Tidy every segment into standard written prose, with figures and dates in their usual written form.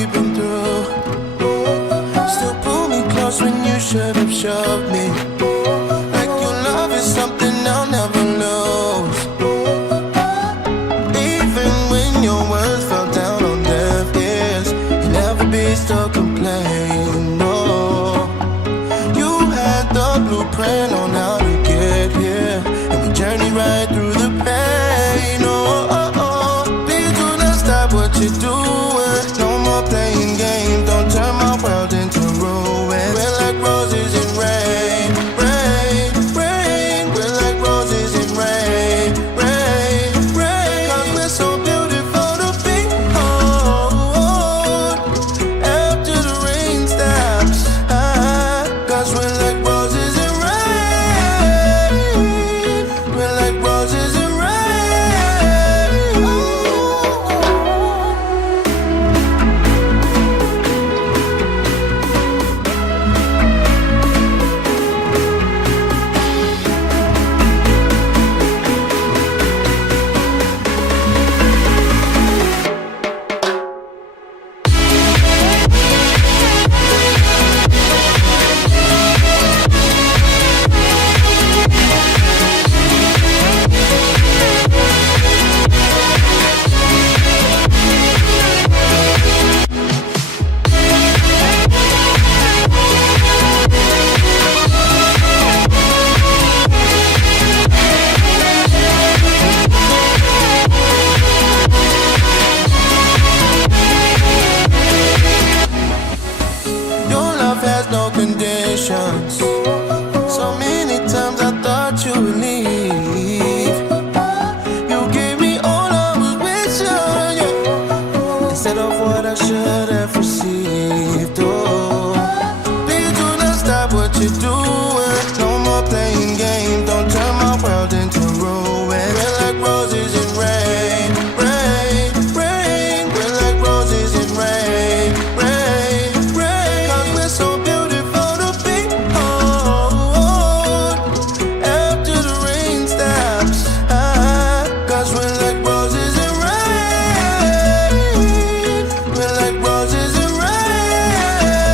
we've been through. Still pull me close when you should have shoved me. Like your love is something I'll never lose. Even when your words fell down on deaf ears, you'll never be stuck complaining, no. You had the blueprint on how to get here, and we journeyed right through the pain, oh, oh, oh. Please do not stop what you're doing. No more playing games, don't turn my world into ruin. We're like roses in rain, rain, rain. We're like roses in rain, rain, rain. 'Cause we're so beautiful to behold after the rain stops. 'Cause we're like roses in rain. We're like roses in rain. Your love has no conditions. So many times I thought you would leave. You gave me all I was wishing, yeah. Instead of what I should have received, oh. Please do not stop what you're doing. No more playing games, don't turn my world into ruin. We're like roses in rain, rain, rain. We're like roses in rain, rain, rain. 'Cause we're so beautiful to behold after the rain stops. 'Cause we're like roses in rain. We're like roses in rain.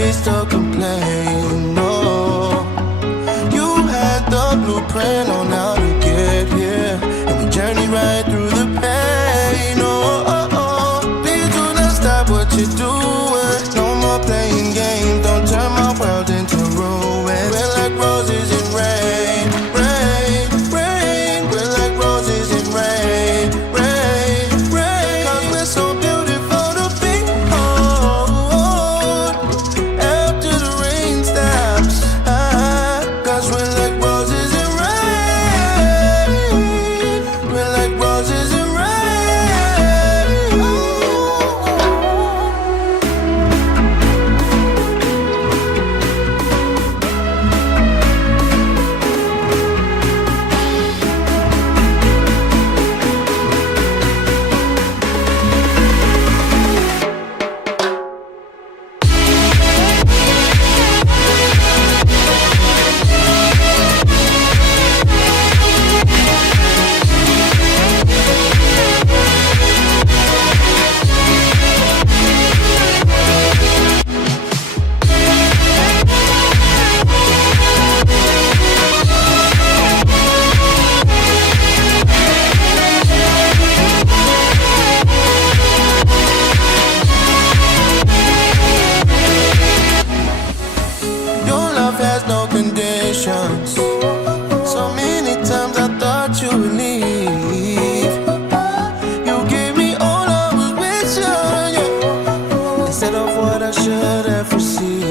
reason to complain. No, you had the blueprint on how to get here, and we journey right through the pain. Oh, please do not stop what you're doing. No more playing games, don't turn my world into ruin. We're like roses in rain, rain, rain. We're like roses in rain, rain, rain. 'Cause we're so beautiful to behold after the rain stops. 'Cause we're like roses in rain. We're like roses in rain. Your love has no conditions. So many times I thought you would leave. You gave me all I was wishing, yeah. Instead of what I should have received.